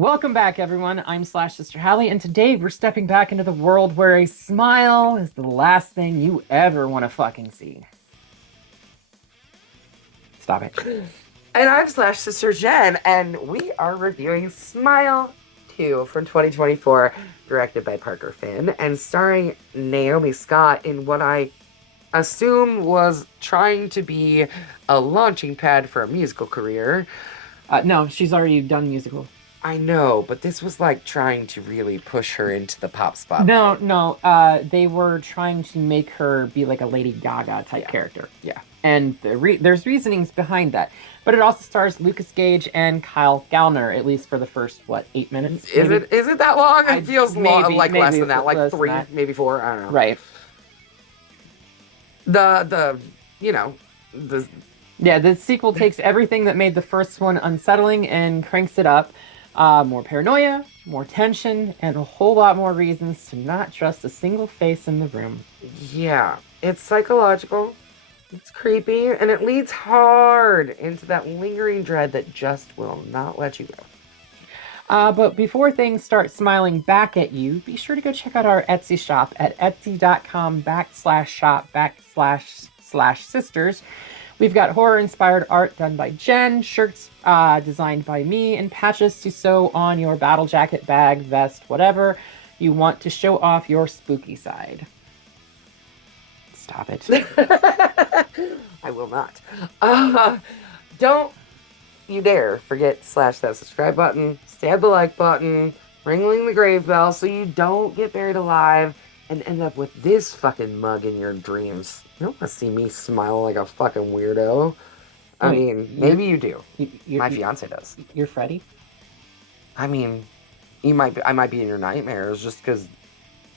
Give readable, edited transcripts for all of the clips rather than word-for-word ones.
Welcome back, everyone. I'm Sister Hallie, and today we're stepping back into the world where a smile is the last thing you ever want to fucking see. Stop it. And I'm Sister Jen, and we are reviewing Smile 2 from 2024, directed by Parker Finn, and starring Naomi Scott in what I assume was trying to be a launching pad for a musical career. No, she's already done musical. I know, but this was like trying to really push her into the pop spot. No, they were trying to make her be like a Lady Gaga type character. Yeah. And there's reasonings behind that. But it also stars Lucas Gage and Kyle Gallner, at least for the first, 8 minutes? Is it that long? It feels maybe less than that, like 3, that. maybe 4, I don't know. Right. The sequel takes everything that made the first one unsettling and cranks it up. More paranoia, more tension, and a whole lot more reasons to not trust a single face in the room. Yeah, it's psychological, it's creepy, and it leads hard into that lingering dread that just will not let you go. But before things start smiling back at you, be sure to go check out our Etsy shop at etsy.com/shop/sisters. We've got horror-inspired art done by Jen, shirts designed by me, and patches to sew on your battle jacket, bag, vest, whatever you want to show off your spooky side. Stop it. I will not. Don't you dare forget to slash that subscribe button, stab the like button, ringling the grave bell so you don't get buried alive and end up with this fucking mug in your dreams. You don't want to see me smile like a fucking weirdo. I mean, maybe you do. My fiance does. You're Freddy? I mean, I might be in your nightmares just because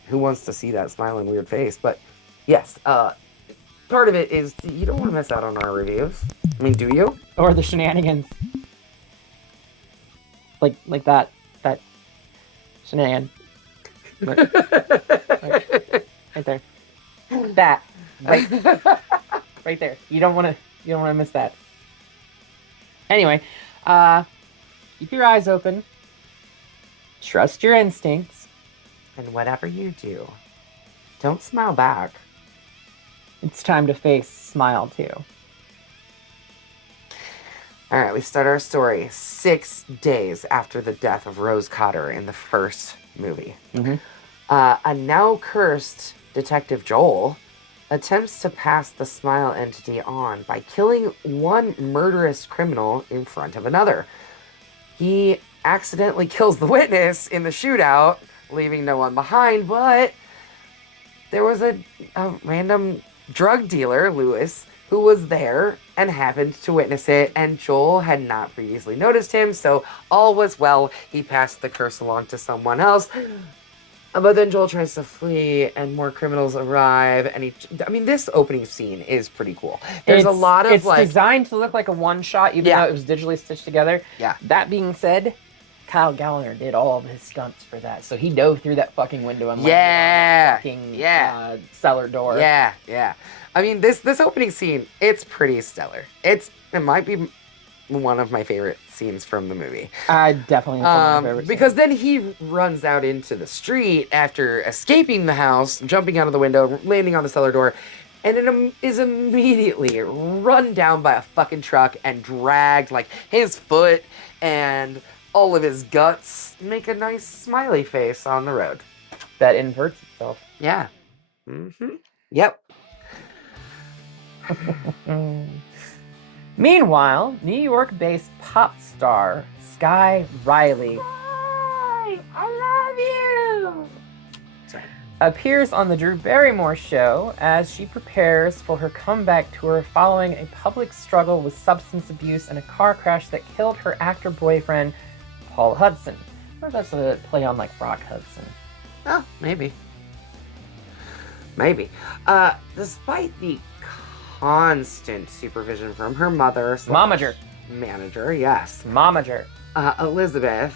who wants to see that smiling weird face? But yes, part of it is you don't want to miss out on our reviews. I mean, do you? Or the shenanigans. Like that shenanigan. Right there. That. Right there. You don't want to miss that. Anyway, keep your eyes open. Trust your instincts. And whatever you do, don't smile back. It's time to face Smile 2. All right, we start our story 6 days after the death of Rose Cotter in the first movie. Mm-hmm. A now cursed Detective Joel attempts to pass the Smile entity on by killing one murderous criminal in front of another. He accidentally kills the witness in the shootout, leaving no one behind, but there was a random drug dealer, Lewis, who was there and happened to witness it, and Joel had not previously noticed him, so all was well. He passed the curse along to someone else. But then Joel tries to flee, and more criminals arrive, and this opening scene is pretty cool. There's a lot of, it's designed to look like a one-shot, even though it was digitally stitched together. Yeah. That being said, Kyle Gallner did all of his stunts for that, so he dove through that fucking window and cellar door. Yeah. I mean, this opening scene, it's pretty stellar. It might be one of my favorite scenes from the movie. Definitely one of my favorite because then he runs out into the street after escaping the house, jumping out of the window, landing on the cellar door, and it is immediately run down by a fucking truck and dragged, like his foot and all of his guts make a nice smiley face on the road. That inverts itself. Yeah. Mm-hmm. Yep. Meanwhile, New York-based pop star Sky Riley I love you! Sorry. appears on the Drew Barrymore show as she prepares for her comeback tour following a public struggle with substance abuse and a car crash that killed her actor boyfriend, Paul Hudson. I wonder if that's a play on, Rock Hudson. Oh, maybe. Despite the constant supervision from her mother, Momager, yes, Momager, Elizabeth,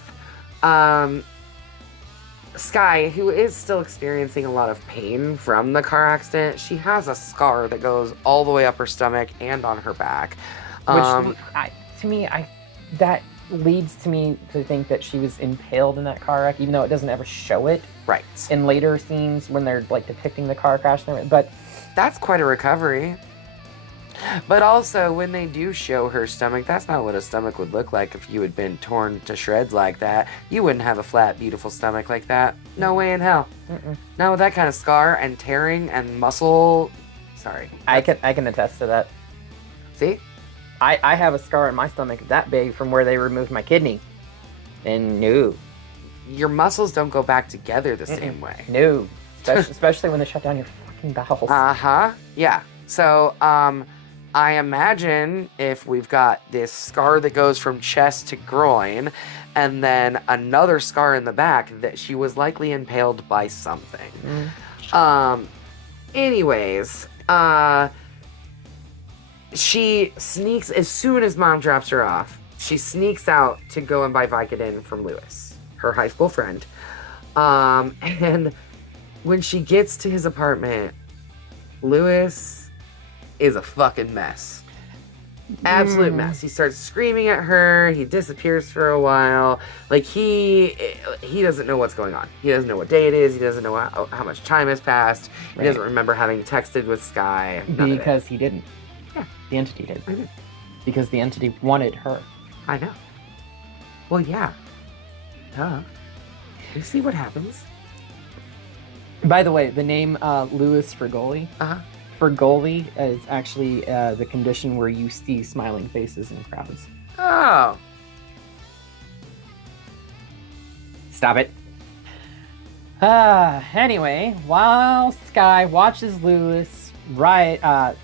Sky, who is still experiencing a lot of pain from the car accident, she has a scar that goes all the way up her stomach and on her back. Which, to me, that leads to me to think that she was impaled in that car wreck, even though it doesn't ever show it Right. in later scenes when they're like depicting the car crash. But That's quite a recovery. But also, when they do show her stomach, that's not what a stomach would look like if you had been torn to shreds like that. You wouldn't have a flat, beautiful stomach like that. No way in hell. Not with that kind of scar and tearing and muscle. Sorry. I can attest to that. See? I have a scar on my stomach that big from where they removed my kidney. And no. Your muscles don't go back together the same way. No. Especially when they shut down your fucking bowels. Uh-huh. Yeah. So, I imagine if we've got this scar that goes from chest to groin, and then another scar in the back, that she was likely impaled by something. Anyways, she sneaks, as soon as mom drops her off, she sneaks out to go and buy Vicodin from Lewis, her high school friend. And when she gets to his apartment, Lewis is a fucking mess. Absolute mess. He starts screaming at her. He disappears for a while. Like, he doesn't know what's going on. He doesn't know what day it is. He doesn't know how much time has passed. He doesn't remember having texted with Sky. Because he didn't. Yeah. The entity did. I know. Because the entity wanted her. I know. Well, yeah. Duh. You see what happens? By the way, the name Louis Frigoli. Uh-huh. Frigoli is actually the condition where you see smiling faces in crowds. Oh. Stop it. Anyway, while Sky watches, Lewis rises,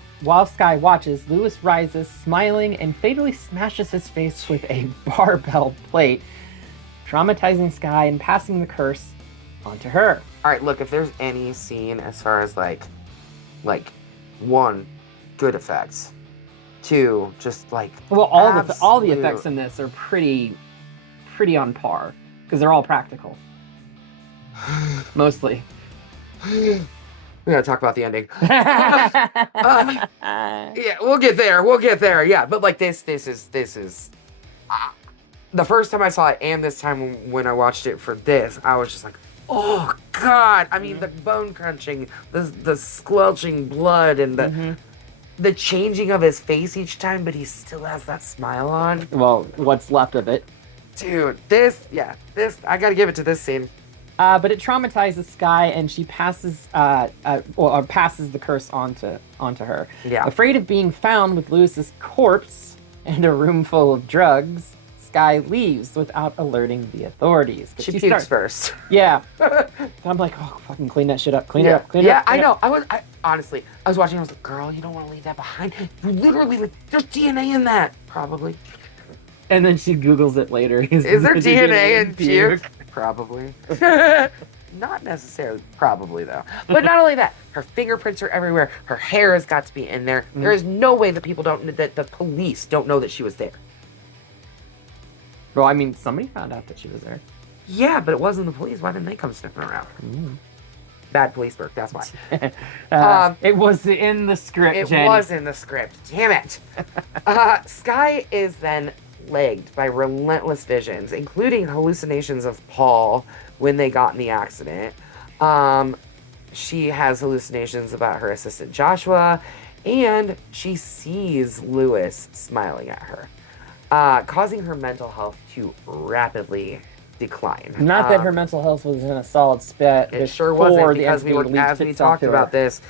smiling, and fatally smashes his face with a barbell plate, traumatizing Sky and passing the curse onto her. All right, look, if there's any scene as far as like, one, good effects. Two, just like well, all the effects in this are pretty on par because they're all practical, mostly. We gotta talk about the ending. Yeah, we'll get there. Yeah, but like this is the first time I saw it, and this time when I watched it for this, I was just like, oh God! I mean, the bone crunching, the squelching blood, and the changing of his face each time, but he still has that smile on. Well, what's left of it, dude? This I gotta give it to this scene. But it traumatizes Sky, and she passes passes the curse onto her. Yeah. Afraid of being found with Lewis's corpse and a room full of drugs, Sky leaves without alerting the authorities. She pukes first. Yeah. I'm like, oh, fucking clean that shit up. Clean it up. Yeah, I know. Honestly, I was watching. I was like, girl, you don't want to leave that behind. You literally, like, there's DNA in that, probably. And then she Googles it later. Is there DNA in puke? Probably. Not necessarily. Probably, though. But not only that, her fingerprints are everywhere. Her hair has got to be in there. There is no way that that the police don't know that she was there. Well, I mean, somebody found out that she was there. Yeah, but it wasn't the police. Why didn't they come sniffing around? Bad police work, that's why. It was in the script, It was in the script. Damn it. Sky is then plagued by relentless visions, including hallucinations of Paul when they got in the accident. She has hallucinations about her assistant Joshua, and she sees Lewis smiling at her, causing her mental health to rapidly decline. Not that her mental health was in a solid spot. It sure wasn't, because as we talked about this,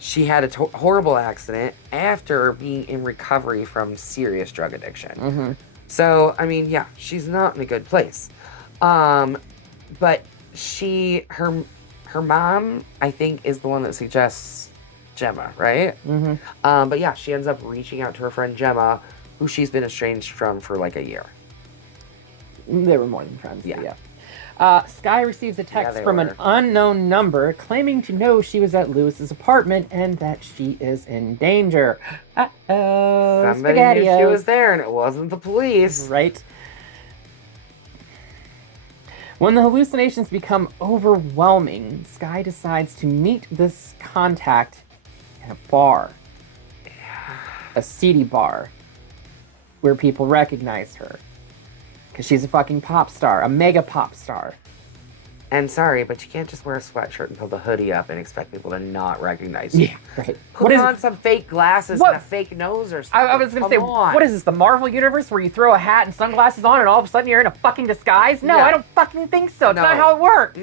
she had a horrible accident after being in recovery from serious drug addiction. So, I mean, yeah, she's not in a good place. But her mom, I think, is the one that suggests Gemma, right? But yeah, she ends up reaching out to her friend Gemma, who she's been estranged from for like a year. They were more than friends. Yeah. Sky receives a text from an were. unknown number claiming to know she was at Lewis's apartment and that she is in danger. Uh-oh. Somebody knew she was there, and it wasn't the police. Right. When the hallucinations become overwhelming, Sky decides to meet this contact in a bar. A seedy bar. Where people recognize her. Because she's a fucking pop star, a mega pop star. And sorry, but you can't just wear a sweatshirt and pull the hoodie up and expect people to not recognize you. Yeah, right. Put on some fake glasses and a fake nose or something. I was going to say, what is this, the Marvel Universe where you throw a hat and sunglasses on and all of a sudden you're in a fucking disguise? No, I don't fucking think so. It's not how it works.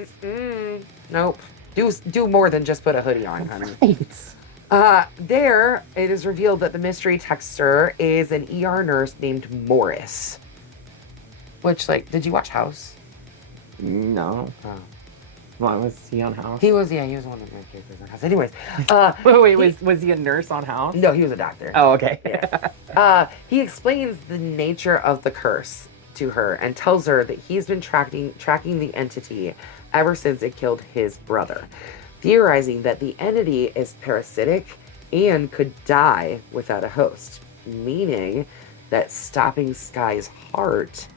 Nope. Do more than just put a hoodie on, honey. Right. There, it is revealed that the mystery texter is an ER nurse named Morris. Which, like, did you watch House? No. Oh. What, was he on House? He was one of my characters on House. Anyways. Was he a nurse on House? No, he was a doctor. Oh, okay. Yeah. He explains the nature of the curse to her and tells her that he's been tracking the entity ever since it killed his brother, theorizing that the entity is parasitic and could die without a host, meaning that stopping Sky's heart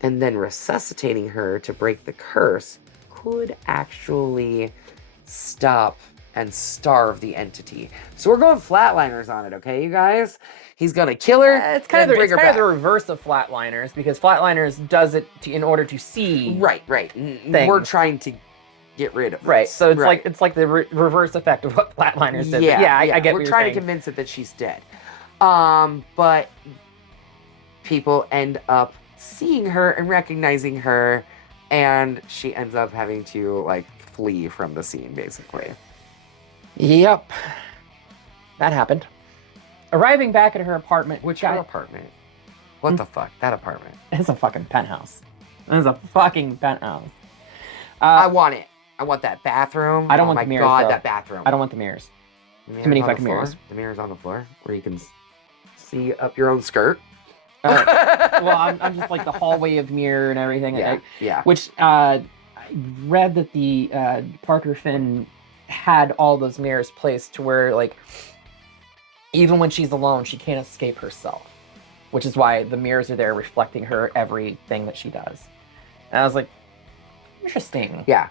and then resuscitating her to break the curse could actually stop and starve the entity. So we're going flatliners on it, okay, you guys? He's gonna kill her. It's kind of the reverse of flatliners, because flatliners does it in order to see. Right. Things. We're trying to get rid of this. Right. So it's like the reverse effect of what flatliners did. Yeah, I get. We're trying to convince it that she's dead. But people end up seeing her and recognizing her, and she ends up having to like flee from the scene, basically. Yep. That happened. Arriving back at her apartment. Her apartment? What the fuck? That apartment. It's a fucking penthouse. It's a fucking penthouse. I want it. I want that bathroom. I don't want the mirrors. Oh my god, though. that bathroom. I don't want the mirrors. Too many fucking mirrors. The mirrors on the floor where you can see up your own skirt. Well, I'm just like the hallway of mirror and everything. Yeah. Which I read that the Parker Finn had all those mirrors placed to where, like, even when she's alone, she can't escape herself. Which is why the mirrors are there reflecting her everything that she does. And I was like, interesting. Yeah,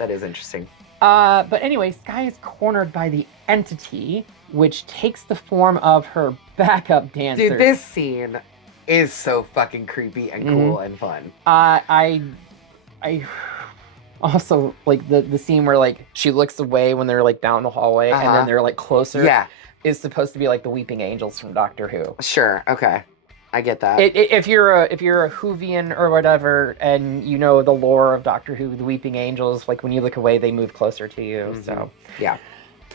that is interesting. But anyway, Sky is cornered by the entity, which takes the form of her backup dancer. Dude, this scene is so fucking creepy and cool and fun. I also like the scene where like she looks away when they're like down the hallway and then they're like closer. Yeah, is supposed to be like the weeping angels from Doctor Who. Sure, okay, I get that. If you're a Whovian or whatever, and you know the lore of Doctor Who, the weeping angels, like when you look away, they move closer to you. So yeah.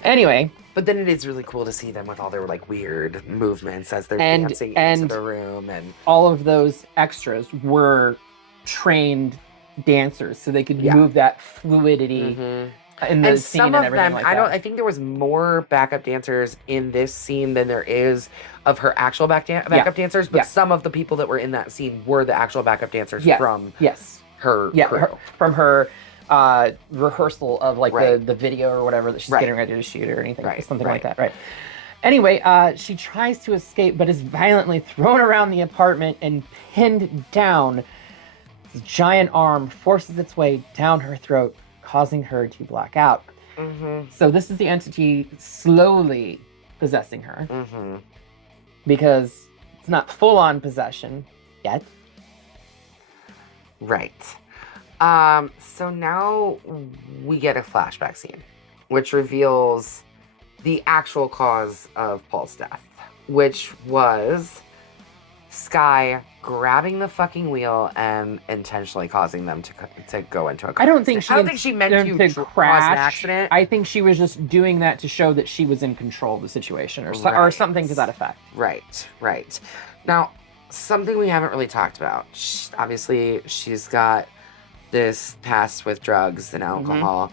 Anyway. But then it is really cool to see them with all their like weird movements as they're dancing into the room, and all of those extras were trained dancers, so they could move that fluidity in the scene and everything like that. I think there was more backup dancers in this scene than there is of her actual backup dancers, but some of the people that were in that scene were the actual backup dancers from her crew. From her rehearsal of like the video or whatever that she's getting ready to shoot or anything, something like that. Right. Anyway, she tries to escape, but is violently thrown around the apartment and pinned down. This giant arm forces its way down her throat, causing her to black out. So this is the entity slowly possessing her, because it's not full-on possession yet. Right. So now we get a flashback scene, which reveals the actual cause of Paul's death, which was Sky grabbing the fucking wheel and intentionally causing them to go into a car. I don't think she meant to cause an accident. I think she was just doing that to show that she was in control of the situation, or something to that effect. Right. Now, something we haven't really talked about. Obviously, she's got this past with drugs and alcohol.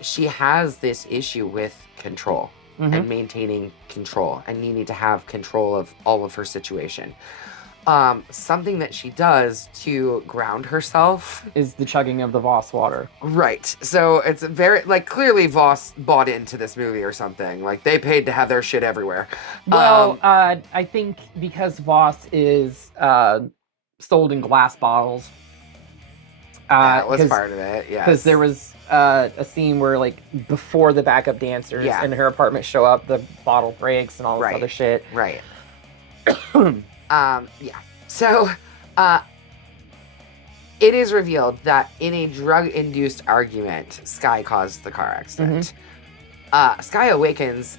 She has this issue with control and maintaining control and needing to have control of all of her situation. Something that she does to ground herself is the chugging of the Voss water. Right. So it's very, like, clearly Voss bought into this movie or something. Like, they paid to have their shit everywhere. Well, I think because Voss is sold in glass bottles. That was part of it, yes. Because there was a scene where, like, before the backup dancers in her apartment show up, the bottle breaks and all this other shit. Right. Yeah. So Uh, it is revealed that in a drug-induced argument, Sky caused the car accident. Sky awakens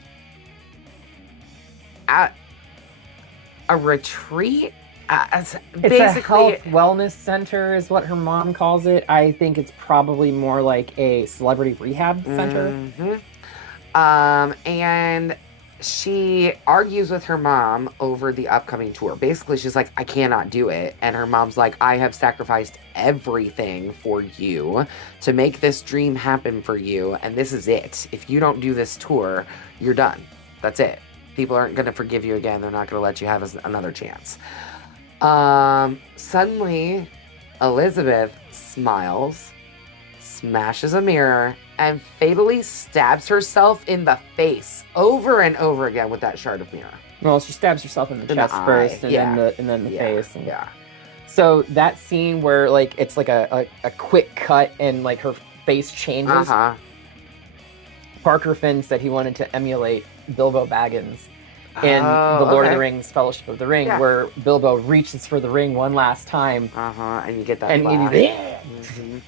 at a retreat. It's a health wellness center is what her mom calls it. I think it's probably more like a celebrity rehab center. And she argues with her mom over the upcoming tour. Basically, she's like, I cannot do it. And her mom's like, I have sacrificed everything for you to make this dream happen for you. And this is it. If you don't do this tour, you're done. That's it. People aren't going to forgive you again. They're not going to let you have another chance. Suddenly, Elizabeth smiles, smashes a mirror, and fatally stabs herself in the face over and over again with that shard of mirror. Well, she stabs herself in the chest first, and then the face. Yeah. So that scene where like it's like a quick cut and like her face changes. Parker Finn said he wanted to emulate Bilbo Baggins in the Lord of the Rings Fellowship of the Ring, where Bilbo reaches for the ring one last time. And you get that. And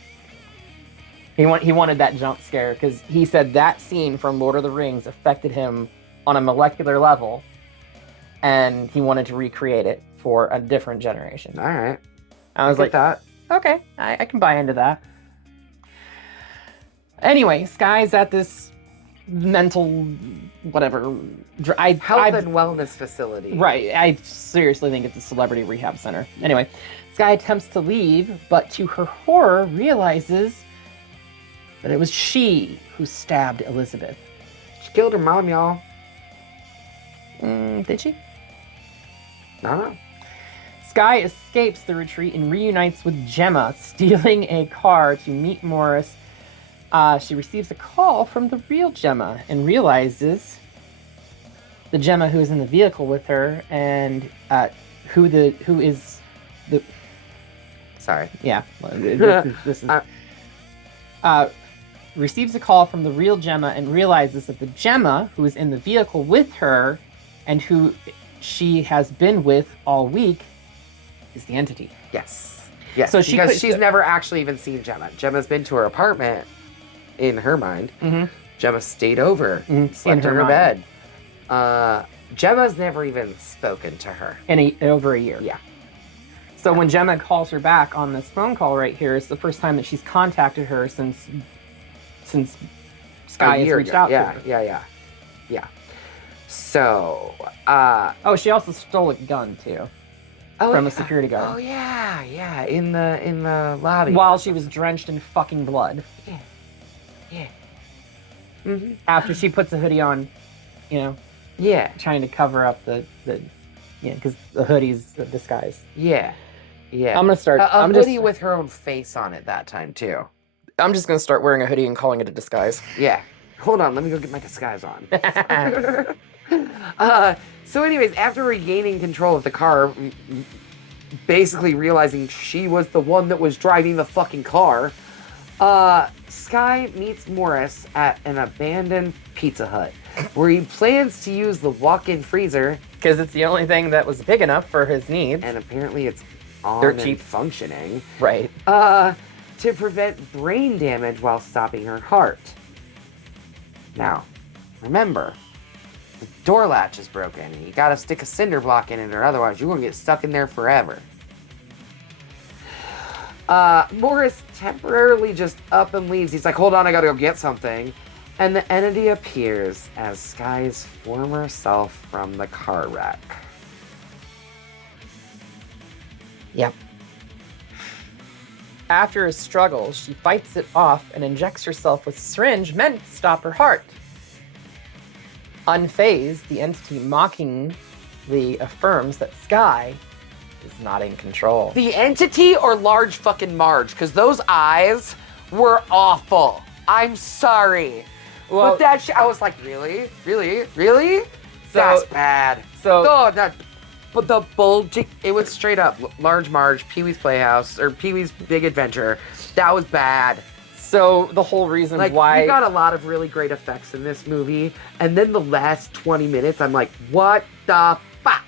he wanted that jump scare because he said that scene from Lord of the Rings affected him on a molecular level, and he wanted to recreate it for a different generation. All right. I was like, that. Okay, I can buy into that. Anyway, Sky's at this mental whatever health and wellness facility. Right. I seriously think it's a celebrity rehab center. Anyway, Sky attempts to leave, but to her horror realizes that it was she who stabbed Elizabeth. She killed her mom, y'all. Did she? I don't know. Sky escapes the retreat and reunites with Gemma, stealing a car to meet Morris. She receives a call from the real Gemma and realizes the Gemma who is in the vehicle with her and who is the. Sorry. Yeah. This is receives a call from the real Gemma and realizes that the Gemma who is in the vehicle with her and who she has been with all week is the entity. Yes. Yes. So because she's never actually even seen Gemma. Gemma's been to her apartment. In her mind, Gemma stayed over, slept in her bed. Gemma's never even spoken to her. In over a year. Yeah. So when Gemma calls her back on this phone call right here, it's the first time that she's contacted her since Sky has reached out to her. Yeah. So, she also stole a gun too. From a security guard. Oh yeah. In the lobby. While she was drenched in fucking blood. Yeah. After she puts a hoodie on, trying to cover up the because the hoodie's a disguise. Yeah. I'm gonna start a hoodie with her own face on it that time too. I'm just gonna start wearing a hoodie and calling it a disguise. Yeah. Hold on, let me go get my disguise on. So anyways, after regaining control of the car, basically realizing she was the one that was driving the fucking car, Sky meets Morris at an abandoned Pizza Hut, where he plans to use the walk-in freezer. Because it's the only thing that was big enough for his needs. And apparently it's on and functioning. Right. To prevent brain damage while stopping her heart. Now, remember, the door latch is broken. You gotta stick a cinder block in it, or otherwise you're gonna get stuck in there forever. Morris temporarily just up and leaves. He's like, hold on, I gotta go get something. And the entity appears as Sky's former self from the car wreck. Yep. After a struggle, she fights it off and injects herself with a syringe meant to stop her heart. Unfazed, the entity mockingly affirms that Sky is not in control. The entity or large fucking Marge? Because those eyes were awful. I'm sorry. Well, but that shit, I was like, really? That's bad. But the bulging, it was straight up Large Marge, Pee-wee's Playhouse, or Pee-wee's Big Adventure. That was bad. So the whole reason why... we got a lot of really great effects in this movie, and then the last 20 minutes, I'm like, what the fuck?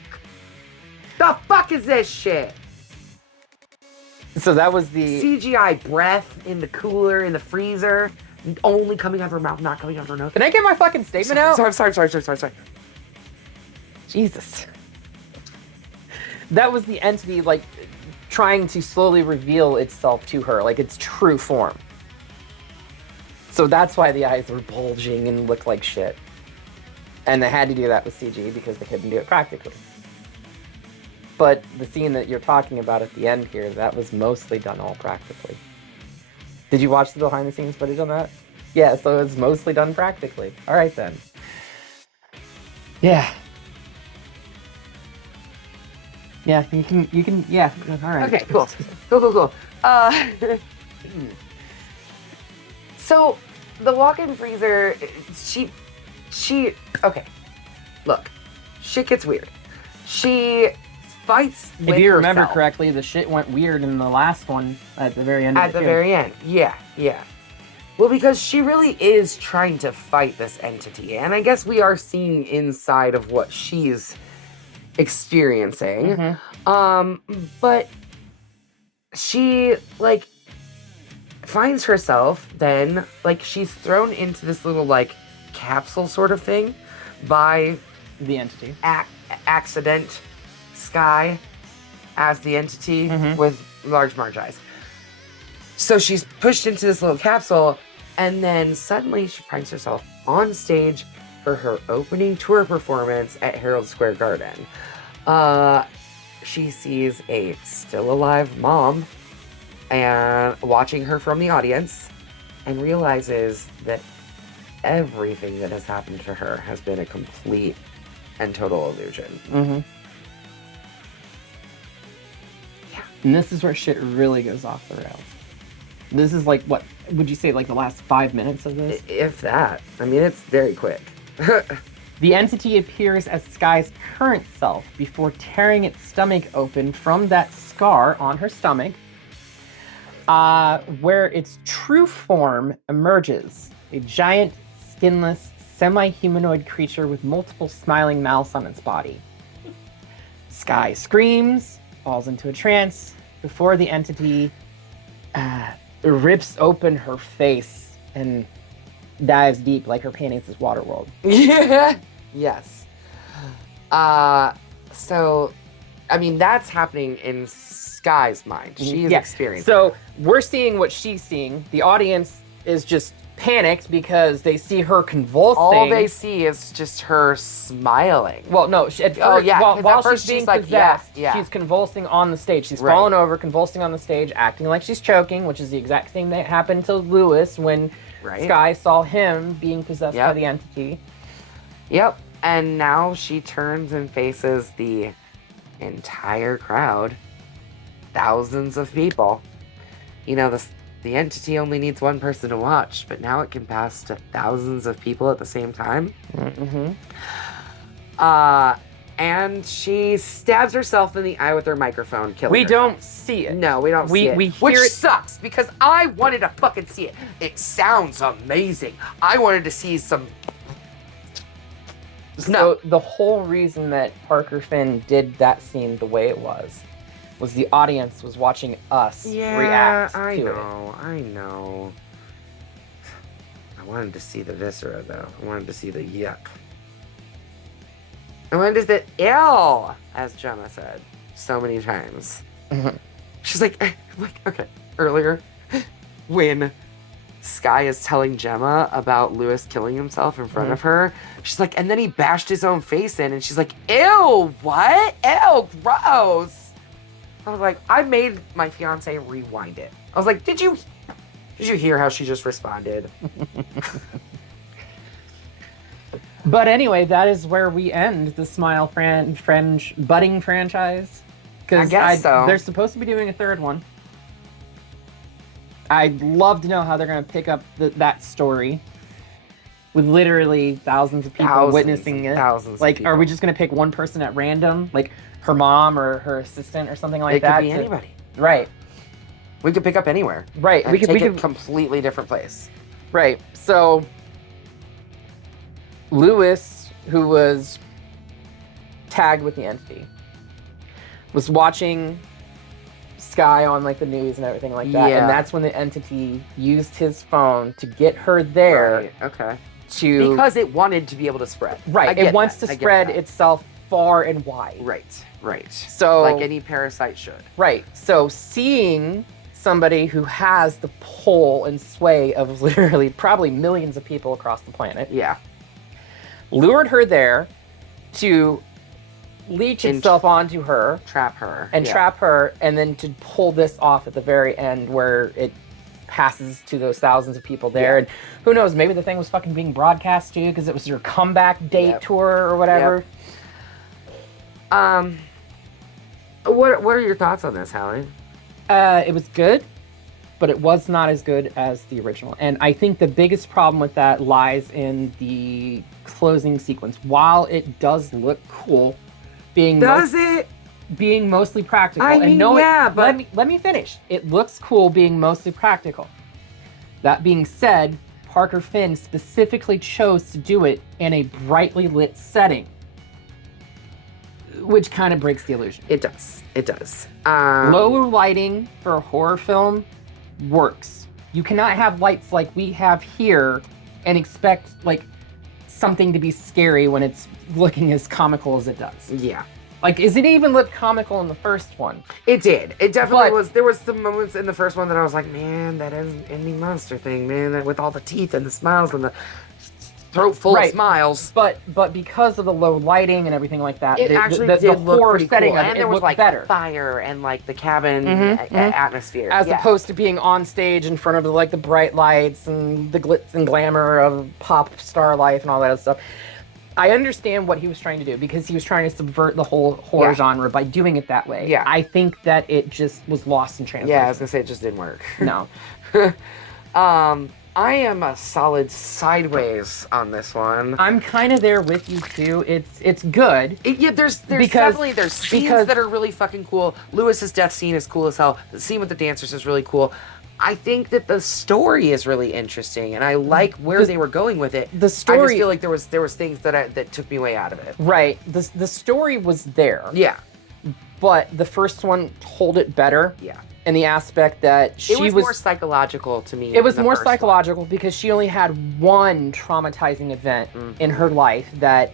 The fuck is this shit? So that was the CGI breath in the cooler, in the freezer, only coming out of her mouth, not coming out of her nose. Can I get my fucking statement out? Sorry. Jesus. That was the entity, like, trying to slowly reveal itself to her, like its true form. So that's why the eyes were bulging and looked like shit. And they had to do that with CG because they couldn't do it practically. But the scene that you're talking about at the end here, that was mostly done all practically. Did you watch the behind the scenes footage on that? Yeah, so it was mostly done practically. All right then. Yeah. Yeah, you can, yeah, all right. Okay, cool. So, the walk-in freezer, okay, look, shit gets weird. She fights with If you remember herself. correctly, the shit went weird in the last one at the very end. At the very end, yeah. Well, because she really is trying to fight this entity, and I guess we are seeing inside of what she's experiencing. Mm-hmm. But she, like, finds herself then, like, she's thrown into this little, like, capsule sort of thing by The entity. accident Sky as the entity with large Marge eyes. So she's pushed into this little capsule, and then suddenly she finds herself on stage for her opening tour performance at Herald Square Garden. She sees a still alive mom and watching her from the audience, and realizes that everything that has happened to her has been a complete and total illusion. Mm-hmm. Yeah. And this is where shit really goes off the rails. This is like, what would you say, like the last 5 minutes of this? If that. I mean, it's very quick. The entity appears as Sky's current self before tearing its stomach open from that scar on her stomach, where its true form emerges. A giant, skinless, semi-humanoid creature with multiple smiling mouths on its body. Sky screams, falls into a trance, before the entity rips open her face and dives deep like her paintings is Waterworld. Yeah. Yes. So, I mean, that's happening in Sky's mind. She's experiencing. So we're seeing what she's seeing. The audience is just panicked because they see her convulsing. All they see is just her smiling. Well, no. While she's being like, possessed, yeah. she's convulsing on the stage. She's Right. fallen over, convulsing on the stage, acting like she's choking, which is the exact thing that happened to Lewis when Sky saw him being possessed by the entity. Yep. And now she turns and faces the entire crowd. Thousands of people. You know, the entity only needs one person to watch, but now it can pass to thousands of people at the same time. Mm-hmm. And she stabs herself in the eye with her microphone, killing We herself. don't see it. No, we don't see it. We Which hear it. sucks, because I wanted to fucking see it. It sounds amazing. I wanted to see some... So the whole reason that Parker Finn did that scene the way it was the audience was watching us react to I know. I wanted to see the viscera, though. I wanted to see the yuck. I wanted to see the ill, as Gemma said so many times. Mm-hmm. She's like, okay, earlier, when Sky is telling Gemma about Lewis killing himself in front of her, she's like, and then he bashed his own face in, and she's like, ew, what? Ew, gross. I was like, I made my fiance rewind it. I was like, did you hear how she just responded? But anyway, that is where we end the Smile budding franchise. I guess so. They're supposed to be doing a third one. I'd love to know how they're going to pick up that story with literally thousands of people witnessing it. Thousands like, of people. are we just going to pick one person at random? Like her mom or her assistant or something like that? It could be anybody. Right. We could pick up anywhere. Right. And take it a completely different place. Right. So Lewis, who was tagged with the entity, was watching guy on like the news and everything like that. Yeah. And that's when the entity used his phone to get her there. Right. Okay. To Because it wanted to be able to spread. Right. It wants to spread itself far and wide. Right. So like any parasite should. Right. So seeing somebody who has the pull and sway of literally probably millions of people across the planet. Yeah. Lured her there to leech itself onto her. Trap her. And trap her, and then to pull this off at the very end where it passes to those thousands of people there. And who knows, maybe the thing was fucking being broadcast to you because it was your comeback date tour or whatever. What are your thoughts on this, Hallie? It was good, but it was not as good as the original. And I think the biggest problem with that lies in the closing sequence. While it does look cool, being mostly practical. I mean, but let me finish. It looks cool being mostly practical. That being said, Parker Finn specifically chose to do it in a brightly lit setting, which kind of breaks the illusion. It does. Lower lighting for a horror film works. You cannot have lights like we have here and expect like something to be scary when it's looking as comical as it does. Yeah. Like, is it even look comical in the first one? It did. It definitely was. There was some moments in the first one that I was like, man, that ending monster thing, man, with all the teeth and the smiles and the throat full of smiles. But because of the low lighting and everything like that, it actually did look pretty setting cool. And there was like better. fire and like the cabin atmosphere. As opposed to being on stage in front of like the bright lights and the glitz and glamour of pop star life and all that other stuff. I understand what he was trying to do because he was trying to subvert the whole horror genre by doing it that way. Yeah. I think that it just was lost in translation. Yeah, I was gonna say it just didn't work. No. I am a solid sideways on this one. I'm kind of there with you too. It's good. There's definitely scenes that are really fucking cool. Lewis's death scene is cool as hell. The scene with the dancers is really cool. I think that the story is really interesting, and I like where they were going with it. The story, I just feel like there was things that took me way out of it. Right. The story was there. Yeah. But the first one told it better. Yeah. In the aspect that it was more psychological to me. It was more psychological because she only had one traumatizing event in her life that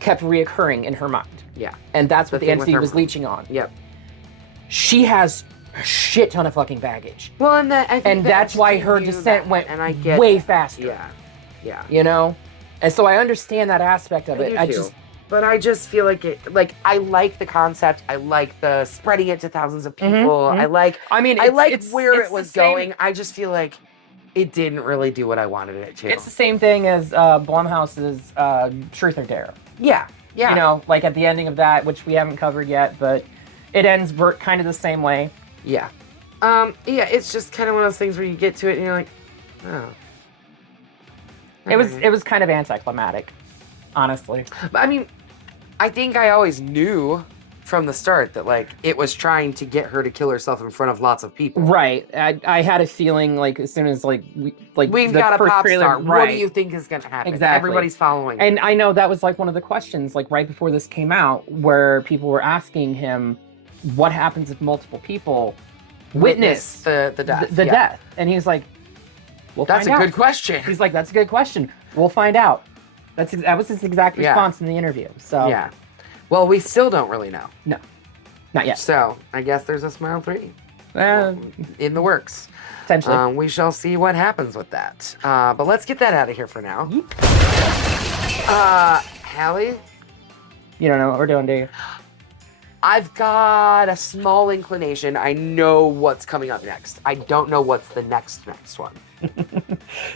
kept reoccurring in her mind. Yeah. And that's what the entity was leeching on. Yep. She has a shit ton of fucking baggage. Well, and that's why her descent went way faster. Yeah. You know? And so I understand that aspect of it. But I just feel like I like the concept. I like the spreading it to thousands of people. I like where it was going. I just feel like it didn't really do what I wanted it to. It's the same thing as Blumhouse's Truth or Dare. Yeah. You know, like at the ending of that, which we haven't covered yet, but it ends kind of the same way. Yeah. It's just kind of one of those things where you get to it and you're like, oh. It was kind of anticlimactic, honestly. But I mean, I think I always knew from the start that like it was trying to get her to kill herself in front of lots of people. Right. I had a feeling like as soon as we've got a pop star. What do you think is going to happen? Exactly. Everybody's following. And I know that was like one of the questions like right before this came out where people were asking him what happens if multiple people witness the death. The death. And he's like, we'll find out. That's a good question. He's like, that's a good question. We'll find out. That was his exact response in the interview. So yeah. Well, we still don't really know. No. Not yet. So I guess there's a Smile 3 in the works. Potentially. We shall see what happens with that. But let's get that out of here for now. Hallie? You don't know what we're doing, do you? I've got a small inclination. I know what's coming up next. I don't know what's the next one.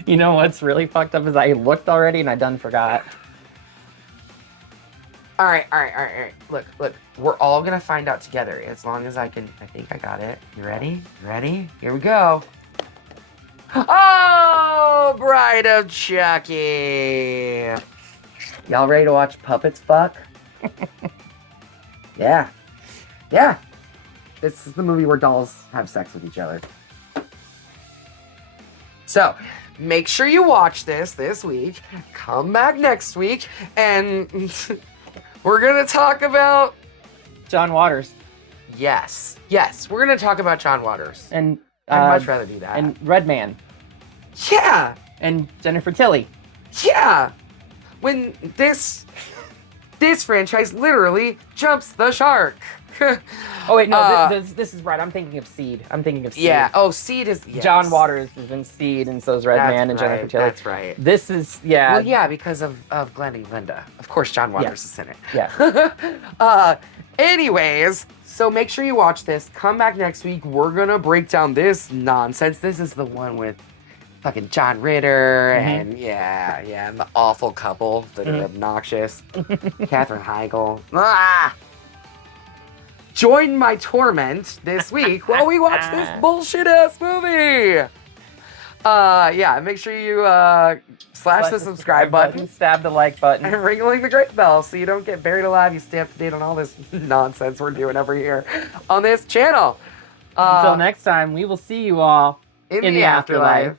You know what's really fucked up is I looked already and I done forgot. All right. Look. We're all gonna find out together as long as I can. I think I got it. You ready? Here we go. Oh, Bride of Chucky. Y'all ready to watch puppets fuck? Yeah. This is the movie where dolls have sex with each other. So, make sure you watch this week. Come back next week, and we're gonna talk about John Waters. Yes. We're gonna talk about John Waters. And I'd much rather do that. And Redman. Yeah. And Jennifer Tilly. Yeah. When this franchise literally jumps the shark. Oh wait, no, this is right. I'm thinking of Seed. Yeah. Oh, Seed is John Waters is in Seed, and so is Redman and Jennifer Tilly. That's right. This is Well, yeah, because of Glenn and Linda. Of course, John Waters is in it. Yeah. Anyways, so make sure you watch this. Come back next week. We're gonna break down this nonsense. This is the one with fucking John Ritter and and the awful couple that are obnoxious. Katherine Heigl. Ah! Join my torment this week while we watch this bullshit ass movie. Make sure you slash the subscribe button, stab the like button, and ring the great bell so you don't get buried alive. You stay up to date on all this nonsense we're doing over here on this channel. Until next time, we will see you all in the afterlife.